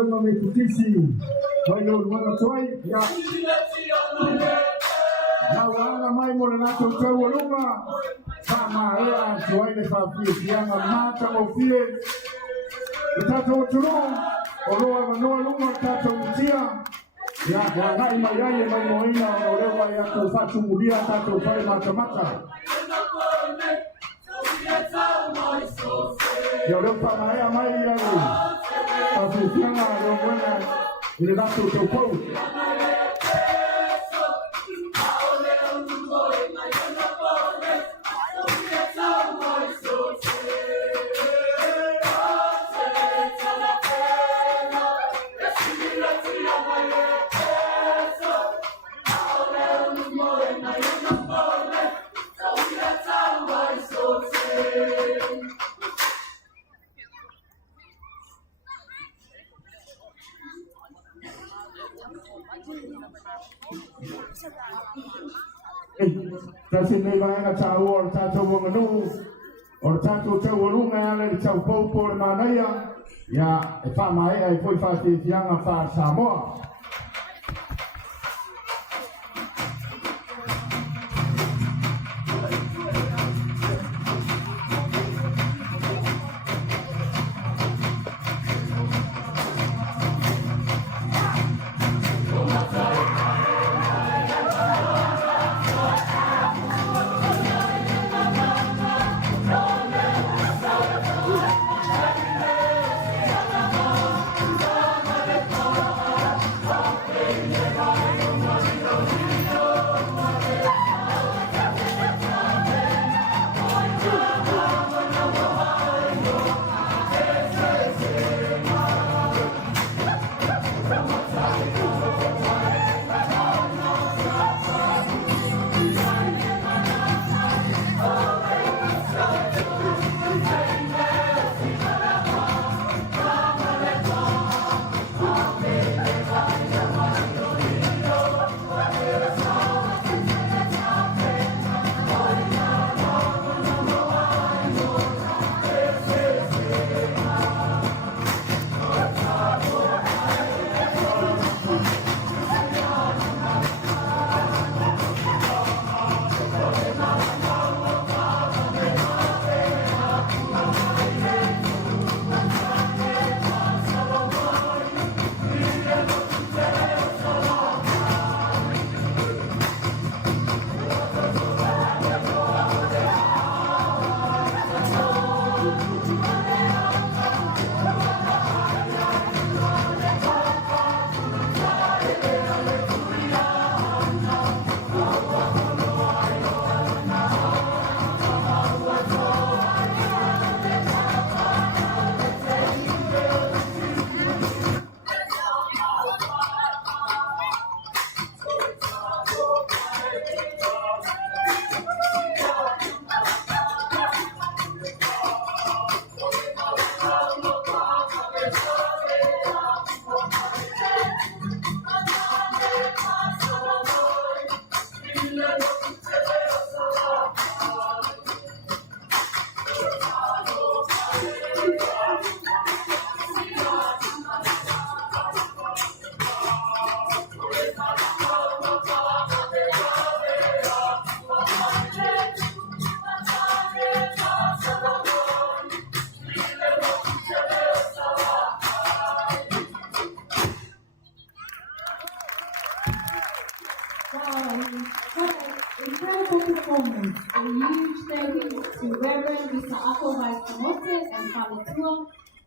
wema mekutisi wale ulimwenga toi ya na wana mai mwana nato utawa luma kama hea tuwaile fafie kianga mata mofie utata utulu oloa manoa luma utata utia ya wangai mayaye maimoina wanaolewa ya kufatu mulia tata upale matamata ya ulepa maya mai yale fafie kianga wanaolewa ile nato utopau Kasi may mga tao or tato mga no or tato tawalo nga ala di tao po por manaya ya fa mai ai foi fa ti yang fa Samoa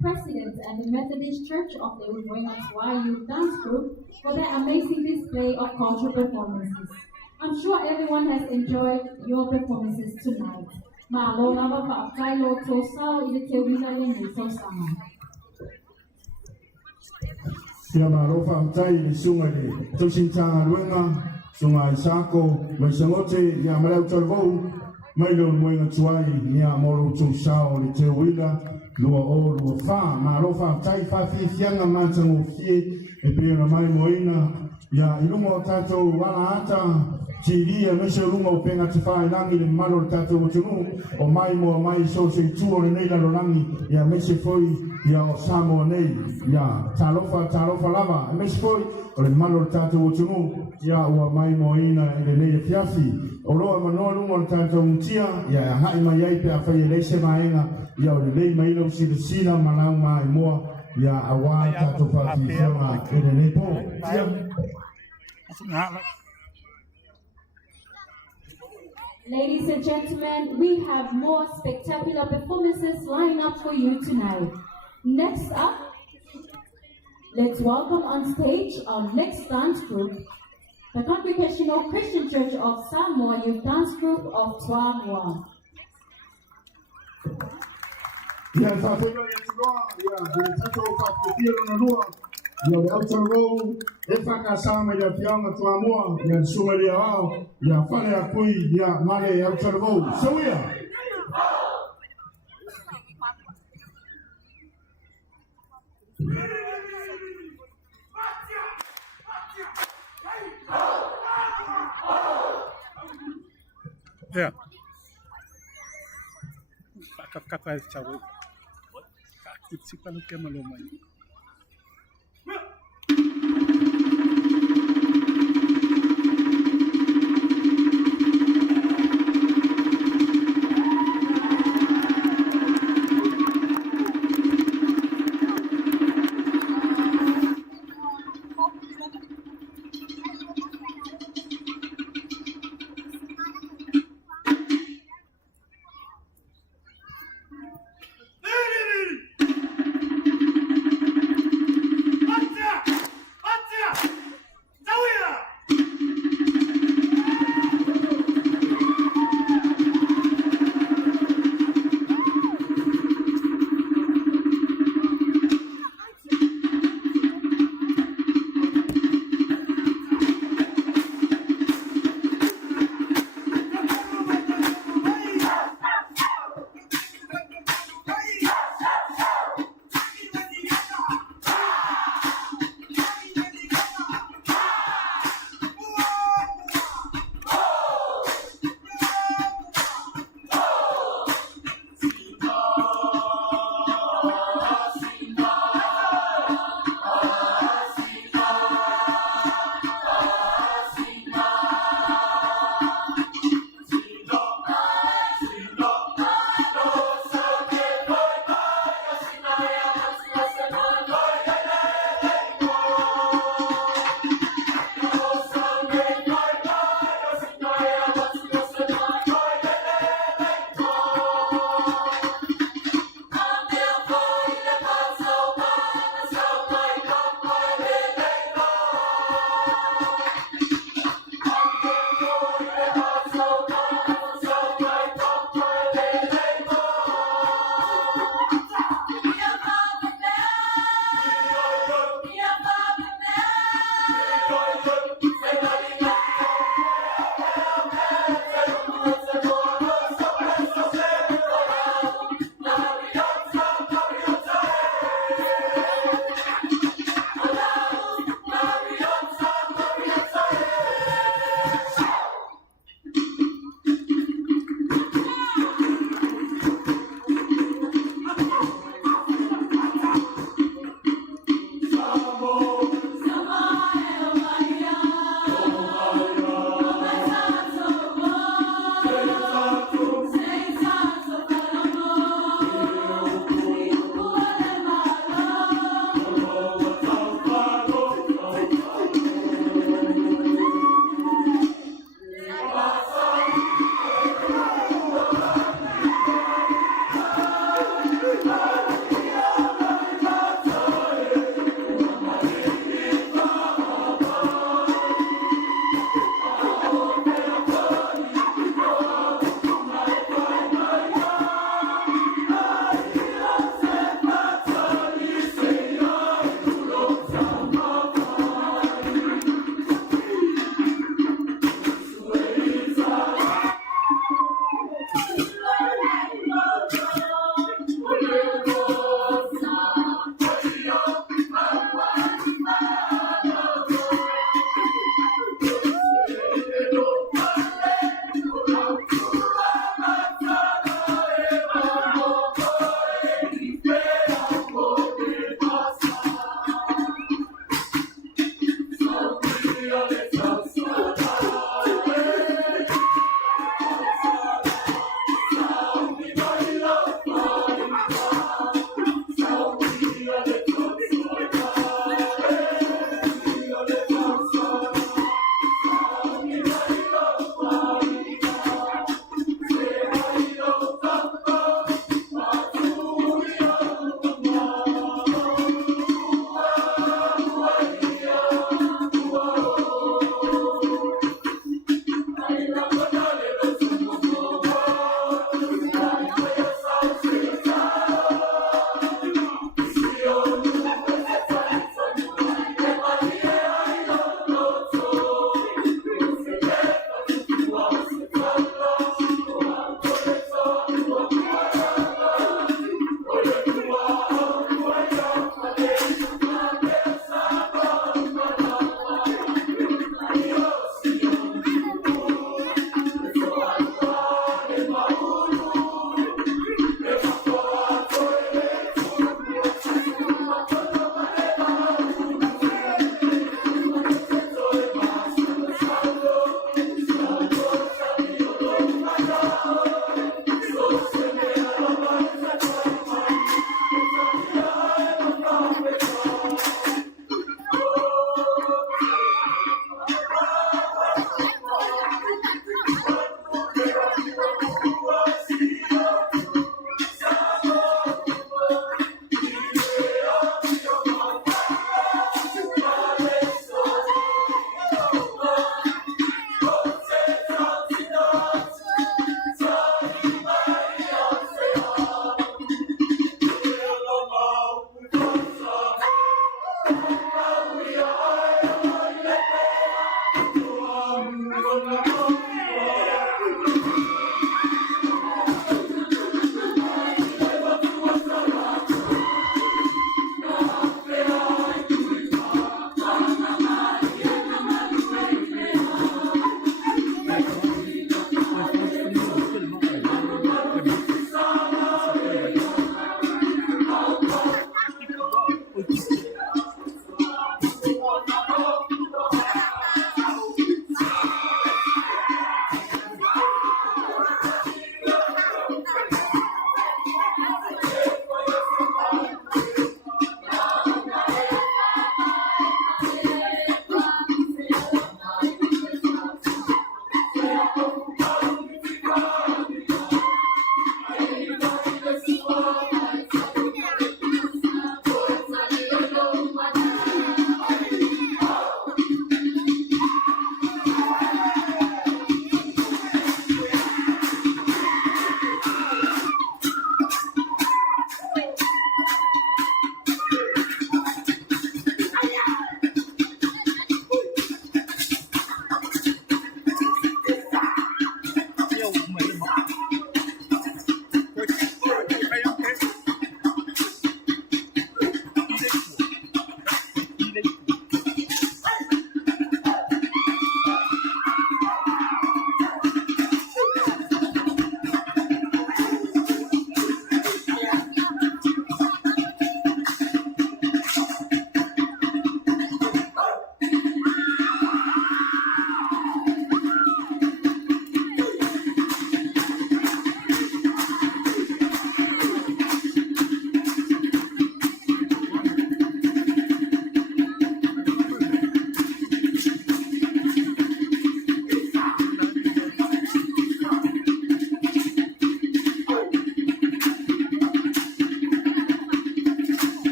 President and the Methodist Church of the Uruguayan Youth Dance Group for their amazing display of cultural performances. I'm sure everyone has enjoyed your performances tonight. Ma'alona ba pa'akailo tosao ilitewina lene tosama. Sia marofa mtai ni sunga ni tosintanga luenga sunga isako maisangote ya malau talvou mailo mwenga tuai ni amoro tosao litewila lua o lua fa marofa mtai fa fi fianga mantango fie e pera mai moina ya ilumo tato wala ata Tiria me se runga o penga te whae nangi le malo le tātou o tunu o mai mo mai so se tuo le nei lalo nangi ia me se foi ia o Samoa nei ia talofa lava me se foi o le malo le tātou o tunu ia ua mai mo ina i le nei e fiafi o loa manoa lunga le tātou mutia ia hai mai ai pe a whai e leise maenga ia o le lei mai lau si le sina manau mai moa ia awa tātou whaki whionga i le nei po Ladies and gentlemen, we have more spectacular performances lined up for you tonight. Next up, let's welcome on stage our next dance group, the Congregational Christian Church of Samoa Youth Dance Group of Tuamua. Ia tātou ia turoa, ia tātou whakopia na rua, ia le auta rou, e whakasama ia whianga Tuamua, ia sumaria ao, ia whare a kui, ia mare e auta rou. So ia! Yeah. Kakak cawe. Kakak si paling kemalumay.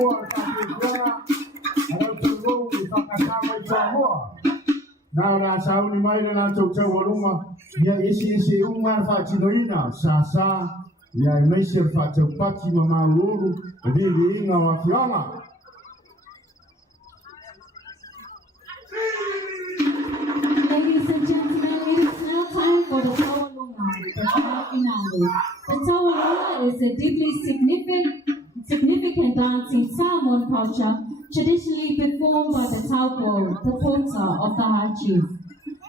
Samoa Kakuja anautungu ifakatama Samoa na ora sauni mai na tokta waruma ya isi umar fatinoina sasa ya meisha fatopati mama uru bibi inga wakiama. Ladies and gentlemen, it is now time for the Tawalunga, the final finale. The Tawalunga is a deeply significant dance in Samoan culture, traditionally performed by the Taupo, the porter of the high chief.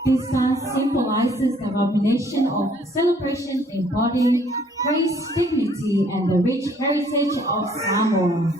This dance symbolizes the combination of celebration embodying grace, dignity, and the rich heritage of Samoa.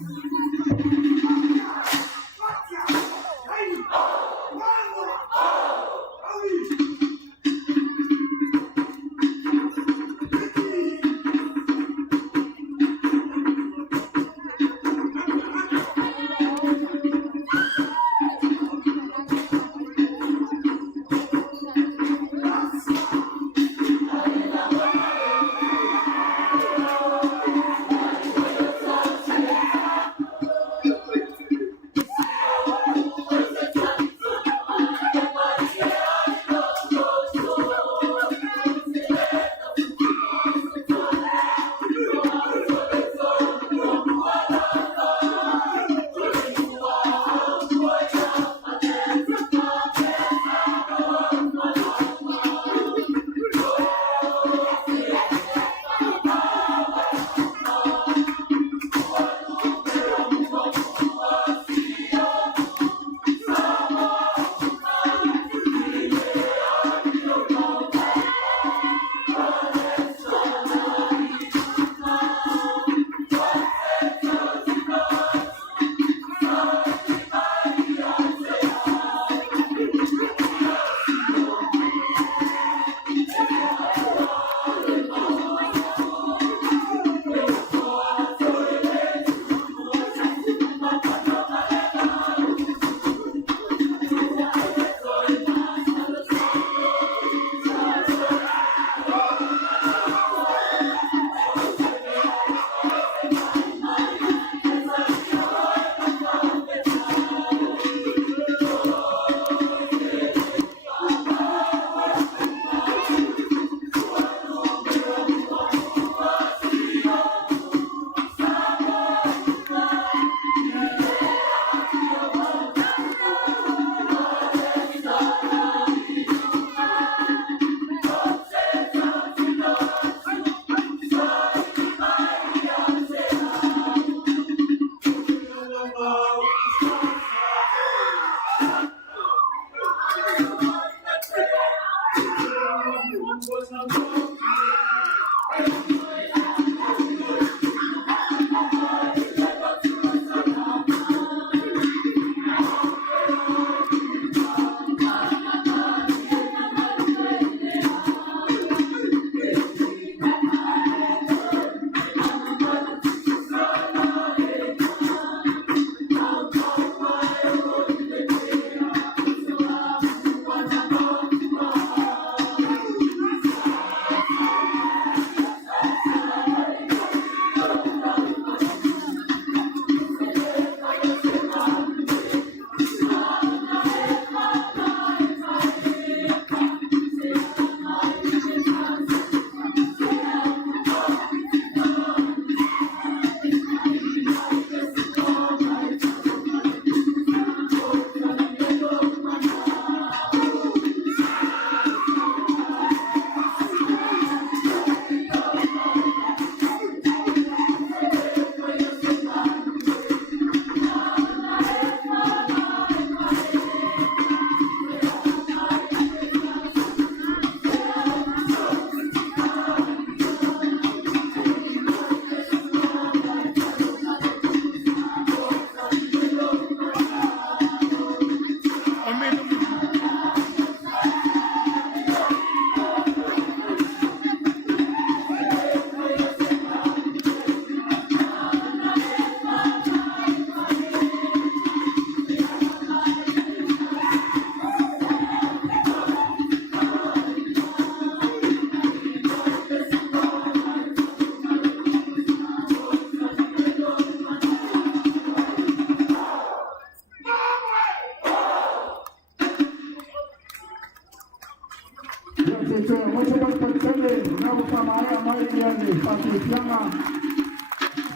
te mo te mo te tele na mo pa mai ia ni pa te fianga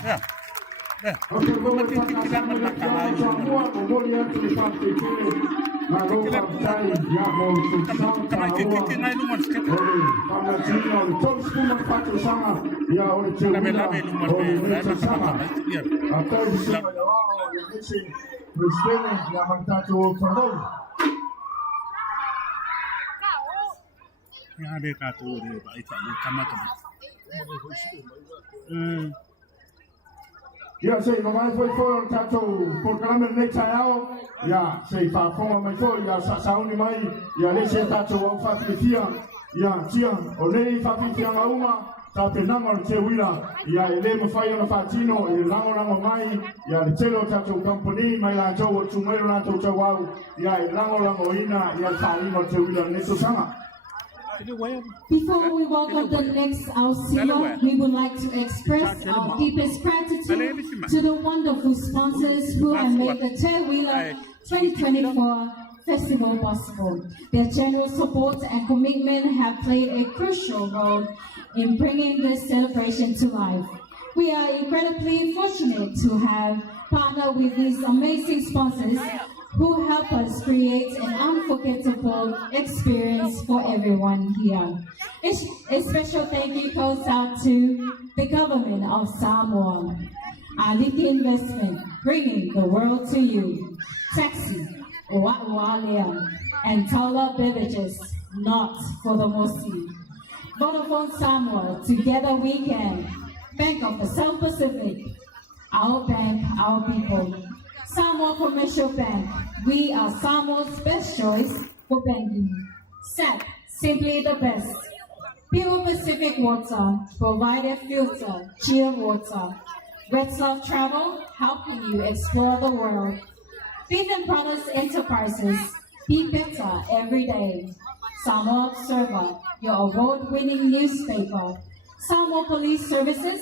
Ya. Ya. o te mo pa ka na ka mo mo ia te pa te tele na lo pa tai ya mo tu sa ta Kita nai lumon sikit. kama tino to skuma pa te sanga ya o te Labe lumon be. Labe sama. Ya. Até o sistema de lá, esse sistema de avançado falou. Ya ada katu dia Pak Isak dia sama tu. Ya sei, mamãe foi tato por calama nem taiao. Ya sei fa como mai foi ya sa uni mai ya lese tato o fa fia. Ya tia o nei fa fia na uma. Ta penanga o te wila ya ele mo fai ona fatino e lango mai ya le telo tato company mai la jo o tumai la to wau ya lango ina ya sa ino te wila ne so sanga. Before we welcome the next our singer, we would like to express our deepest gratitude to the wonderful sponsors who have made the Te Wheeler 2024 Festival possible. Their general support and commitment have played a crucial role in bringing this celebration to life. We are incredibly fortunate to have partnered with these amazing sponsors who help us create an unforgettable experience for everyone here. A special thank you goes out to the government of Samoa, Aliki Investment, bringing the world to you, Taxi, Oahualea, and Taula Beverages, not for the Mosi. Vodafone Samoa, together we can. Bank of the South Pacific, our bank, our people. Samoa Commercial Bank, we are Samoa's best choice for banking. SAP, simply the best. Pure Pacific Water, provider filter, chill water. Redslove Travel, helping you explore the world. Beef and Brothers Enterprises, be better every day. Samoa Observer, your award-winning newspaper. Samoa Police Services,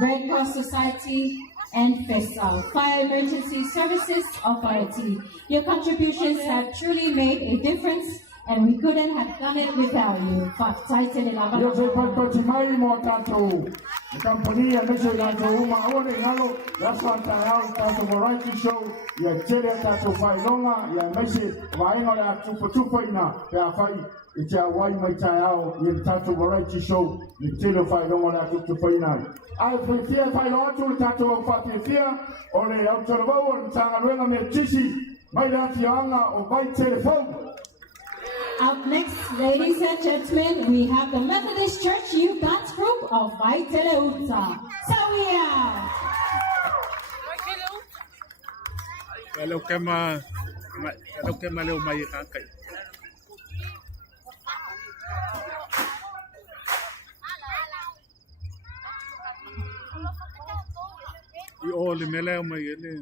Red Cross Society, and FESA, Fire Emergency Services Authority. Your contributions have truly made a difference, and we couldn't have done it without you. Yo soy Pato Mai Motato. The company and Mr. Gato Uma Ore Halo, that's what I have Tato Variety Show. Ya Chelia Tato Failonga, Ya Messi, Vainga Tupoina, Ya Fai, it's a white my child, Ya Tato Variety Show, the Chelia Failonga Tupoina. I prefer Failonga Tato Fatia, or the Autobo and Sangaruena Mechisi, my Latiana or by telephone. Up next, ladies and gentlemen, we have the Methodist Church Youth Dance Group of Vaiteleuta. Sawia! Kalau kema leo mai kakai. Yo le mele mai ele.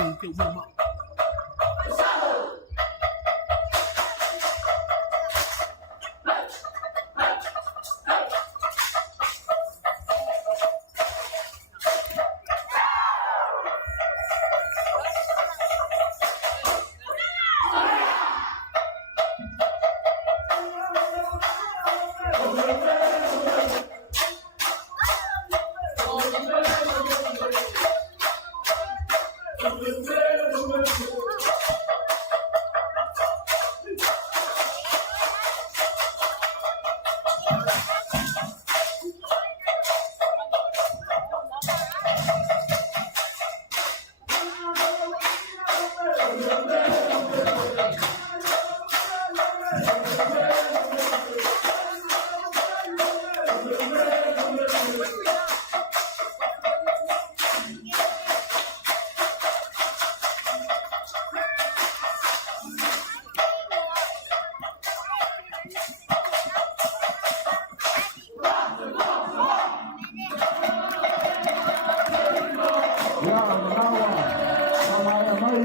mình kiểu mộng mộng.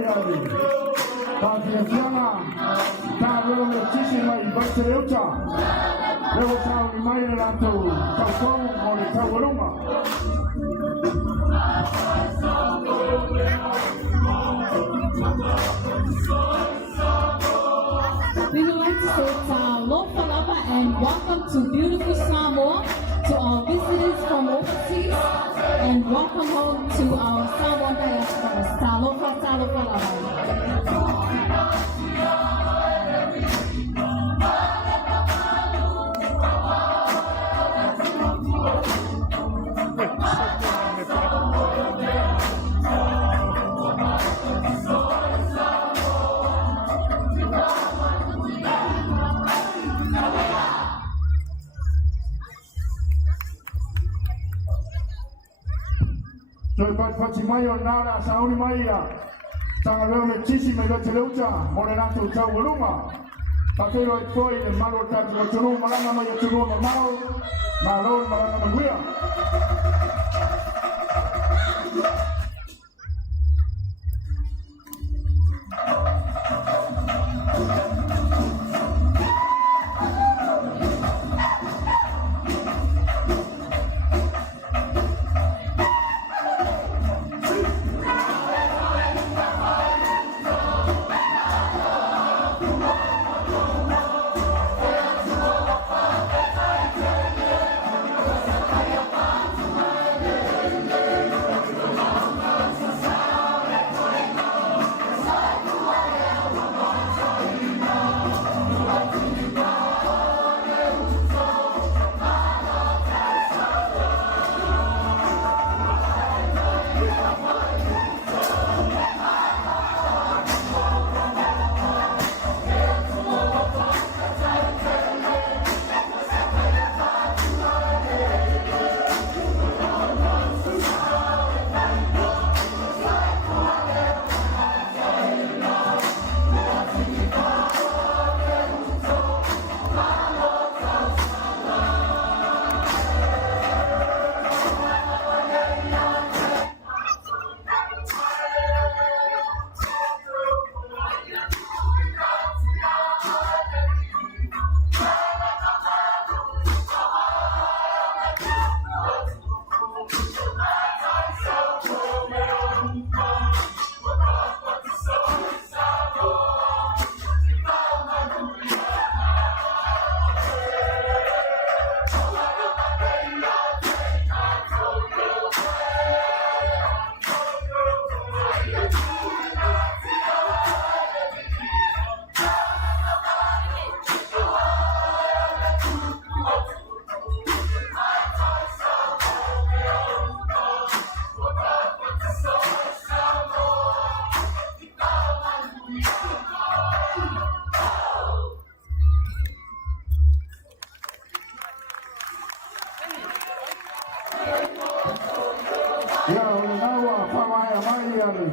ali. Pati sianga. Ta velo me tisi mai baite uta. Leo tau ni mai na tu. Tau kau mo le tau walunga. We would like to say Talofa Lava and welcome to beautiful Samoa, to our visitors from overseas, and welcome home to our Samoan diaspora. Talofa Lava. So pati mai o nara sauni mai ya. Tanga leo me tisi mai lo teleuta, mo le natu tau walunga. Pakero e toi le malo tatu o tunu malanga mai o tunu o mau, malo malanga mai wia.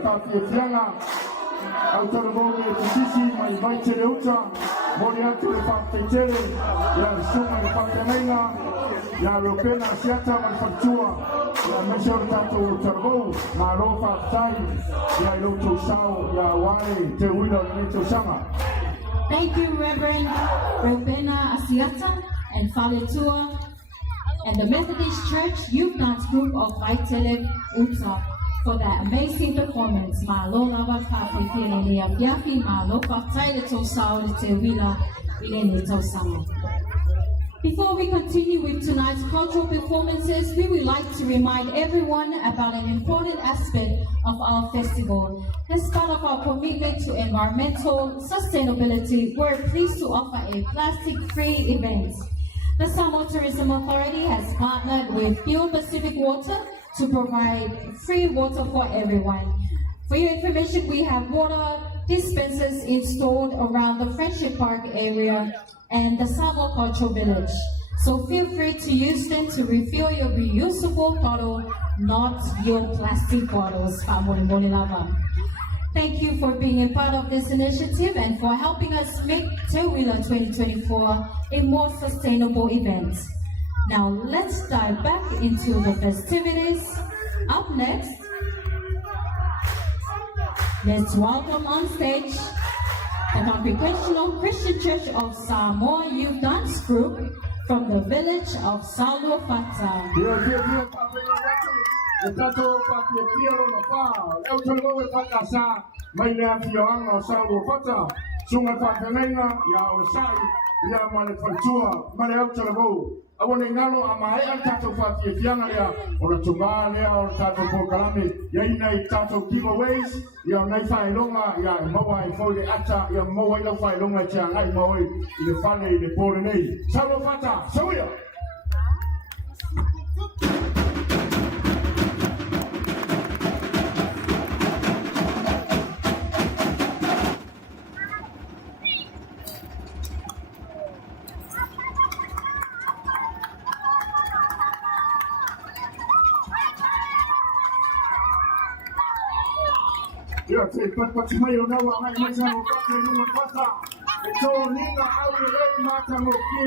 Pati fianga au taraboge tisi mai vai tere uta mori atu le pati tere ya suma le pati menga ya ropena siata mai fatua ya mesho tato tarabo na rofa tai ya loto sao ya wale te wina le sama. Thank you, Reverend Ropena Asiata and Faletua and the Methodist Church Youth Dance Group of Vaitele Uta for that amazing performance. Malo lava kafe pilele yafi malo patai le tosao le te wila ilene tosama. Before we continue with tonight's cultural performances, we would like to remind everyone about an important aspect of our festival. As part of our commitment to environmental sustainability, we're pleased to offer a plastic-free event. The Samoa Tourism Authority has partnered with Fuel Pacific Water to provide free water for everyone. For your information, we have water dispensers installed around the Friendship Park area and the Samoa Cultural Village. So feel free to use them to refill your reusable bottle, not your plastic bottles. Thank you for being a part of this initiative and for helping us make Te Wila 2024 a more sustainable event. Now let's dive back into the festivities. Up next, Let's welcome on stage the Congregational Christian Church of Samoa Youth Dance Group from the village of Salofata. Awone ngalo amae al tato fati fianga ya ora tumba ya ora tato programme ya ina tato giveaways ya nai fai longa ya mawa I fole ata ya mawa ila fai longa cha ngai mawa ile fale ile pole nei salo fata sawia ya te pati mai ona wa mai mai sa o ka no ma pasa e to ninga au le mata no ki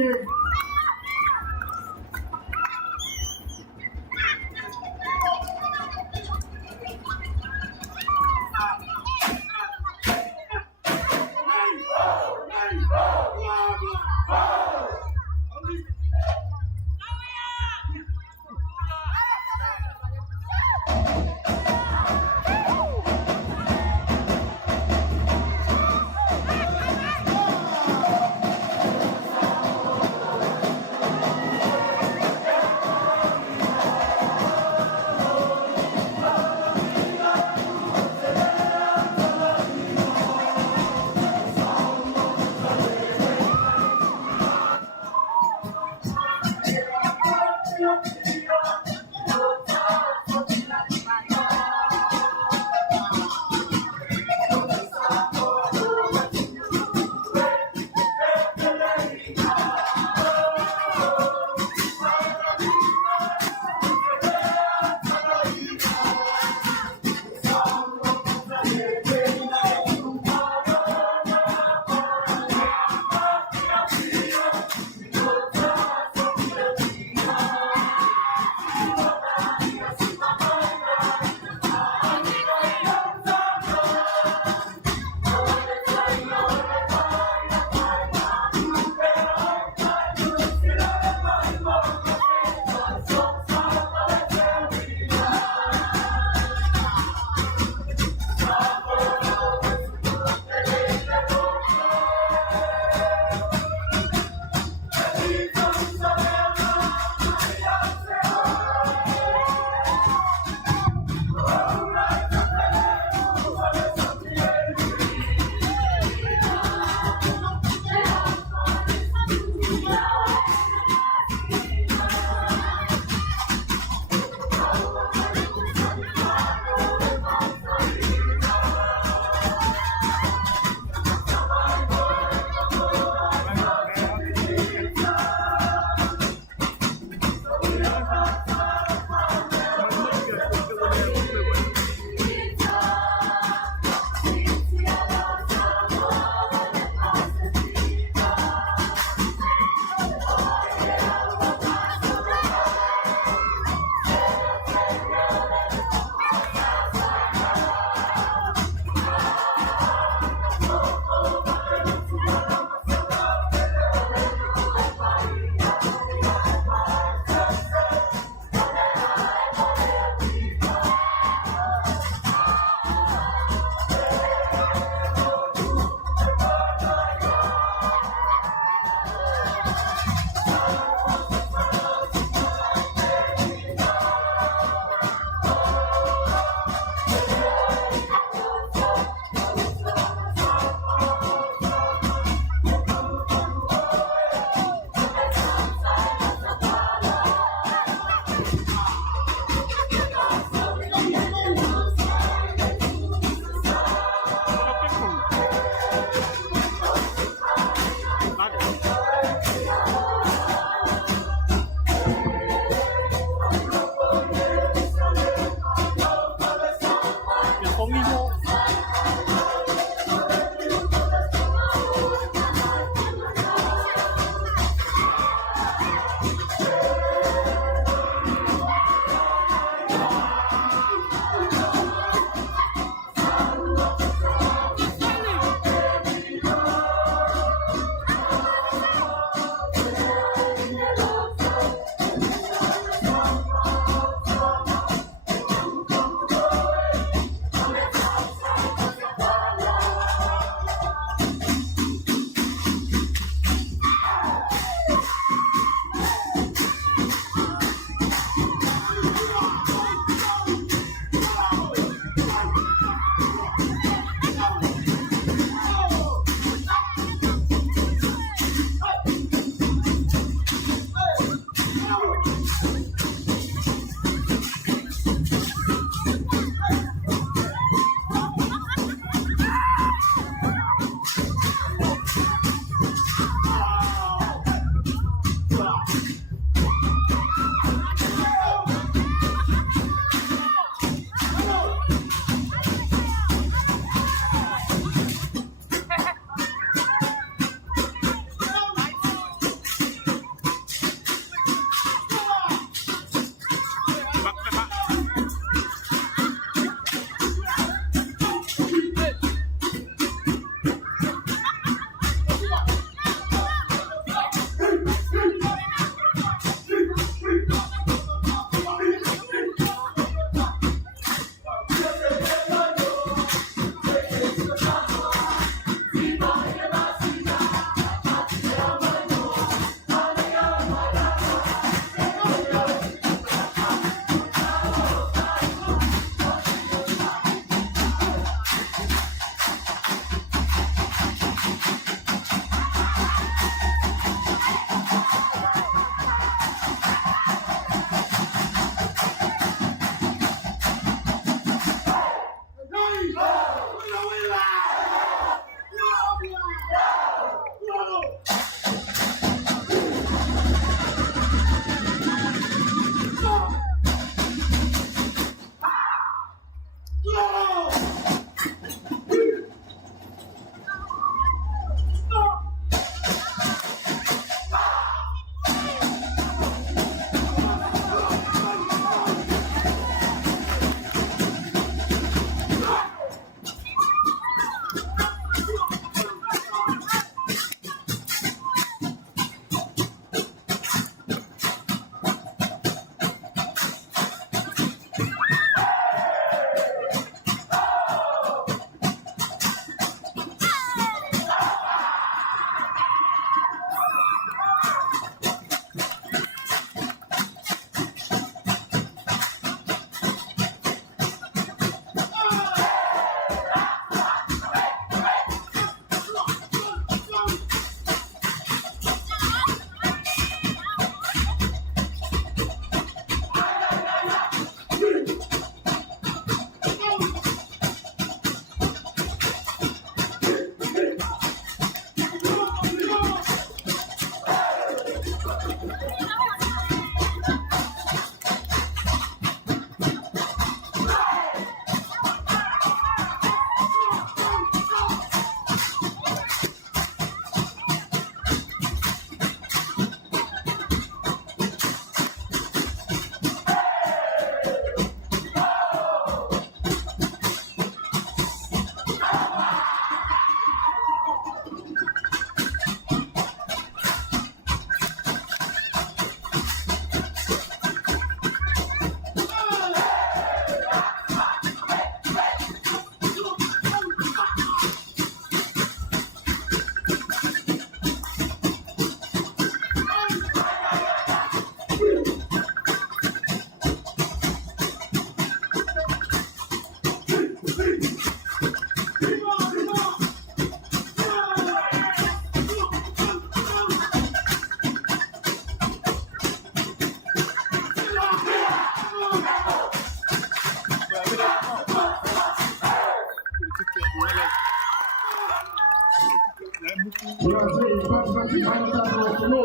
Tunazidi katika mtandao wa Kulu.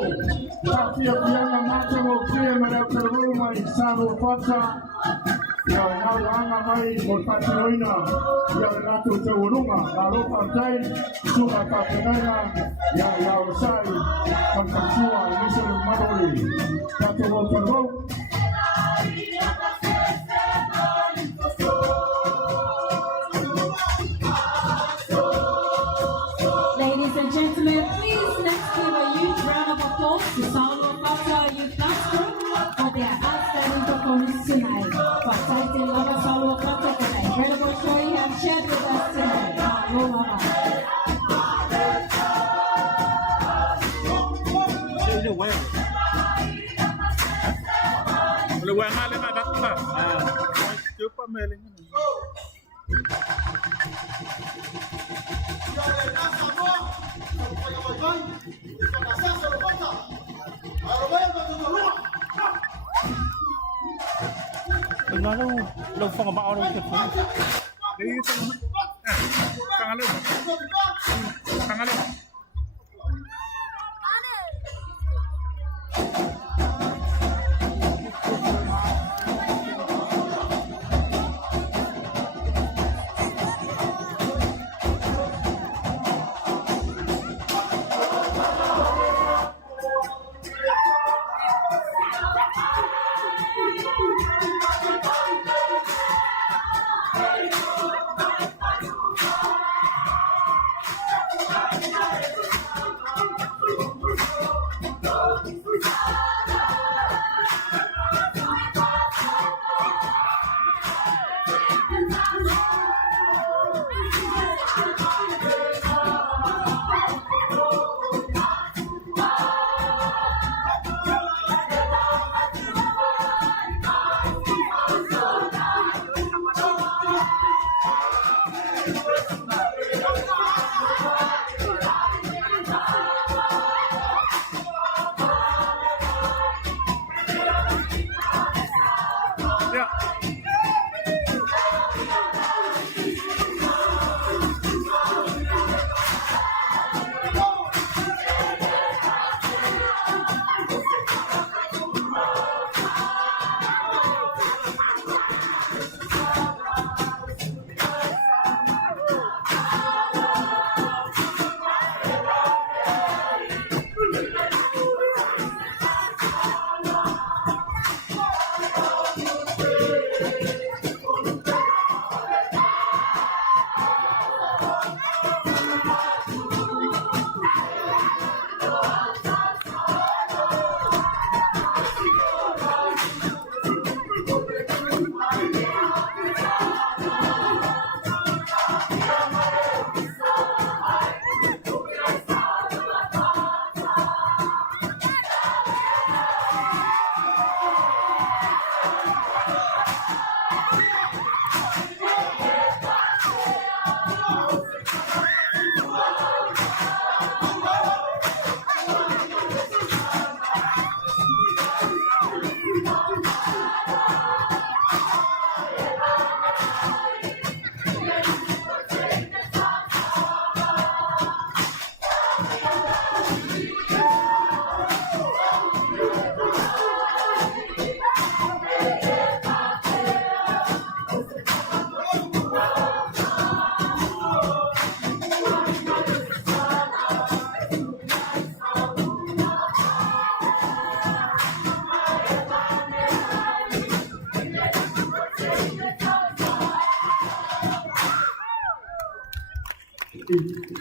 Tafia pianga mata mofie madaktarulu maisano wapata. Ya wanawana mai motati noina. Ya wanato te uruma. Naropa mtai. Suma kapenana. Ya usai. Kampachua. Misel madoli. Tato waparo. Ladies and gentlemen, please let's give a huge round of applause to Salwa Fata Youth Dance Group for their outstanding performance tonight. For exciting Lava Salwa Fata for the incredible show you have shared with us tonight. Aloha. Ini wang. Boleh wang hal nak datang. Cuba mailing. Dengar lu fong ba orang ke fong. Ni tangan lu. Tangan lu.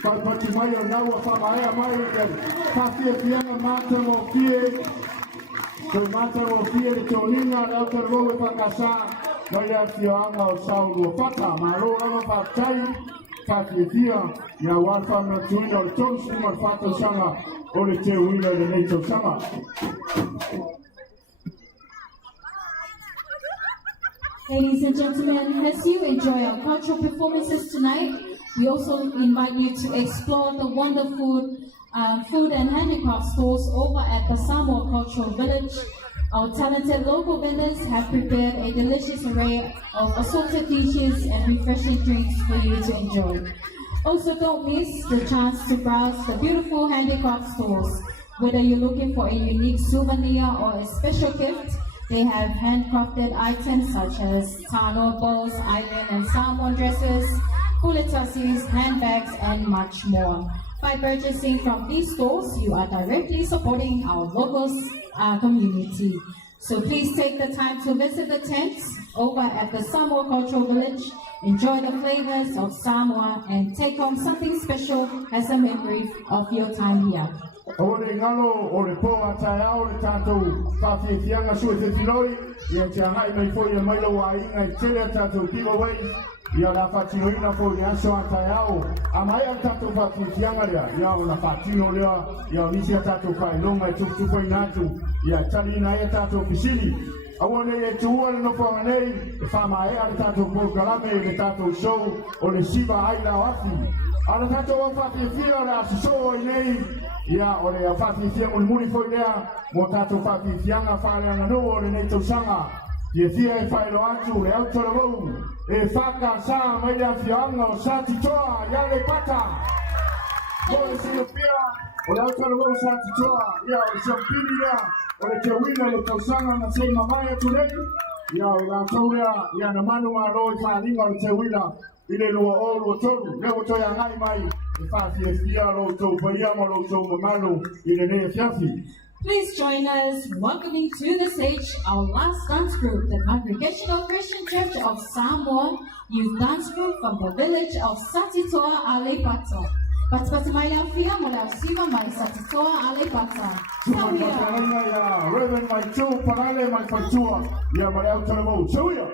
Fatimaya nawa famaya mai fafia piana mata mofie ko mata mofie de toninga da tergo pa casa no ya fianga o saudo fata maro na fatai fafia ya walfa no tuino tons kuma fata sama o le te wina de neto sama. Ladies and gentlemen, as you enjoy our cultural performances tonight, we also invite you to explore the wonderful food and handicraft stores over at the Samoa Cultural Village. Our talented local vendors have prepared a delicious array of assorted dishes and refreshing drinks for you to enjoy. Also, don't miss the chance to browse the beautiful handicraft stores. Whether you're looking for a unique souvenir or a special gift, they have handcrafted items such as Tano bowls, island and salmon dresses, kuletassis, handbags, and much more. By purchasing from these stores, you are directly supporting our local community. So please take the time to visit the tents over at the Samoa Cultural Village, enjoy the flavors of Samoa, and take home something special as a memory of your time here. O le ngalo o le po atai au le tātou whawhiawhianga sua te tinoi, ia te angai mai fo ia mailo wa inga i tere tātou giveaways, ia la whatinoina fo le aso atai au, a mai al tātou whawhiawhianga lea, ia o la whatino lea, ia o nisi a tātou whaelonga i tukutupai nātu, ia talina ia tātou pisili. Awane e tuua le nopo anei, e whamae ale tātou programme le tātou show o le siva aila o afi. Ala tātou a whawhiawhia le aso show i nei, ia o le whawhiawhia o le muni foi lea, mo tātou whawhiawhianga whareanga no o le nei tausanga. Ia thia e whaelo atu le autora wau, e whaka sā mai le awhianga o sā titoa, ia le pata. Ko le sinopia, o le autora wau sā titoa, ia o le siampini lea, o le te wina le tausanga na sei mamai atu nei, ia o le autora lea, ia na manu a roi whalinga o le te wina, i le lua o lua toru, leo toi a ngai mai, e whawhiawhia lo tau paiama lo tau mamalu, i le nea fiafi. Please join us welcoming to the stage our last dance group, the Congregational Christian Church of Samoa Youth Dance Group from the village of Satitoa Alepata. Patipati mai afia mo le ausiva mai Satitoa Alepata. Reverend mai tū parale mai whaitua, ia mai au tala mau. Sauia!